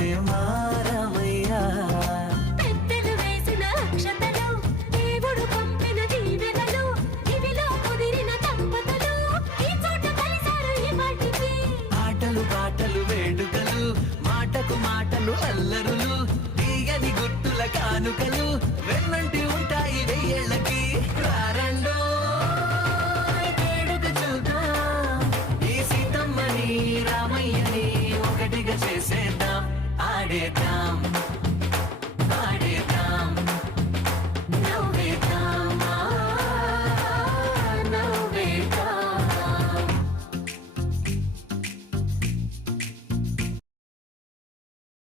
వచ్చే మారమయ్యా. పెద్దలు వేసిన అక్షతలు, దేవుడు పంపిన దీవెనలు, ఇవిలో కుదిరిన దంపతులు ఈ చోట కలిసారు ఈ పాటికి. ఆటలు పాటలు వేడుకలు, మాటకు మాటలు అల్లరులు, తీయని గుర్తుల కానుకలు వెన్నంటి ఉంటాయి వెయ్యేళ్ళకి. రారండో వేడుక చూద్దాం, ఈ సీతమ్మని రామయ్యని ఒకటిగా చేసేద్దాం, ఆడేద్దాం.